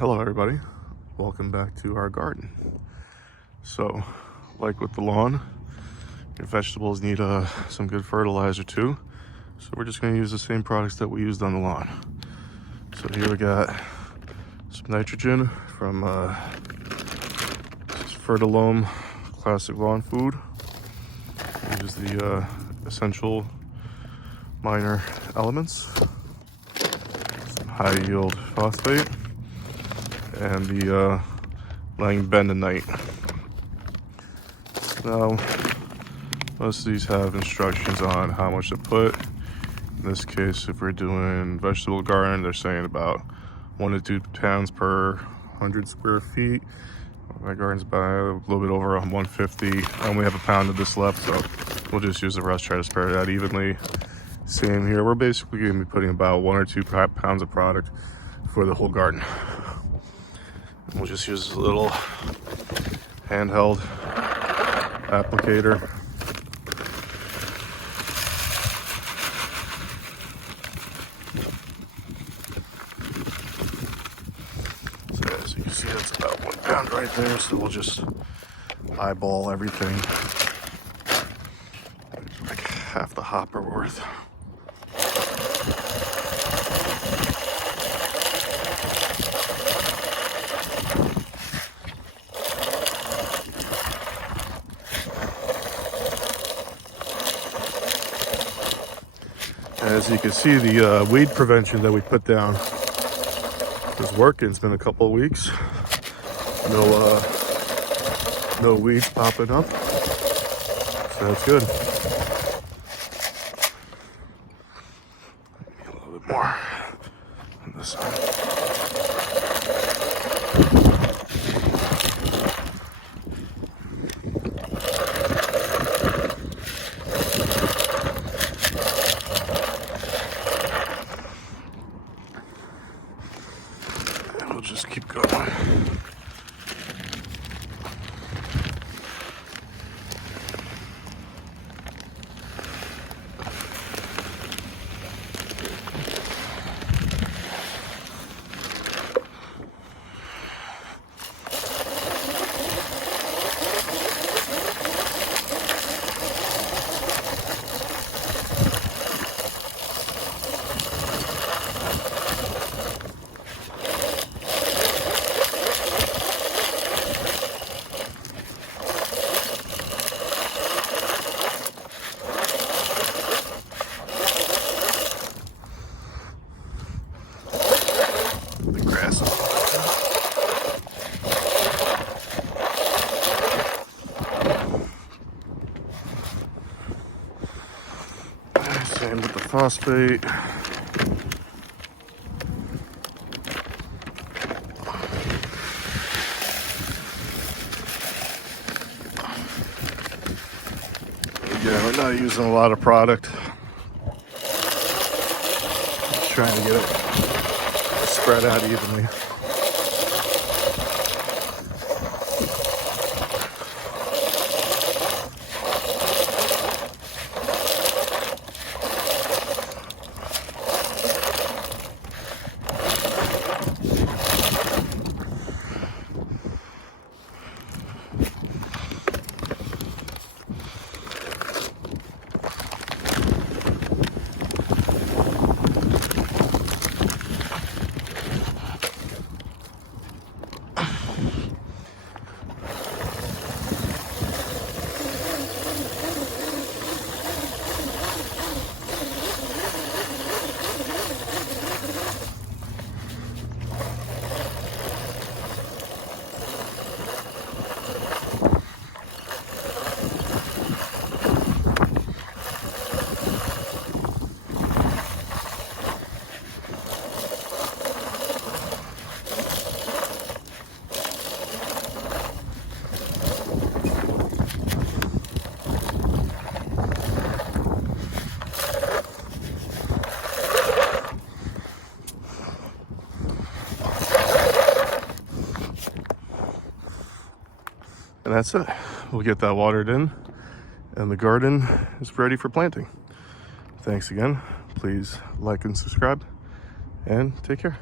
Hello everybody, welcome back to our garden. So, like with the lawn, your vegetables need some good fertilizer too. So we're just going to use the same products that we used on the lawn. So here we got some nitrogen from Fertilome Classic Lawn Food. Use the essential minor elements, some high yield phosphate, and the bentonite. Now, most of these have instructions on how much to put. In this case, if we're doing vegetable garden, they're saying about 1 to 2 pounds per 100 square feet. My garden's about a little bit over 150. I only have a pound of this left, so we'll just use the rest, try to spread it out evenly. Same here, we're basically going to be putting about 1 or 2 pounds of product for the whole garden. We'll just use a little handheld applicator. So as you can see, that's about 1 pound right there. So we'll just eyeball everything. Like half the hopper worth. As you can see, the weed prevention that we put down is working. It's been a couple of weeks. No weeds popping up. So that's good. Maybe a little bit more on this side. We'll just keep going. The grass. Same with the phosphate. Again, we're not using a lot of product. Just trying to get it spread out evenly. And that's it. We'll get that watered in and the garden is ready for planting. Thanks again. Please like and subscribe and take care.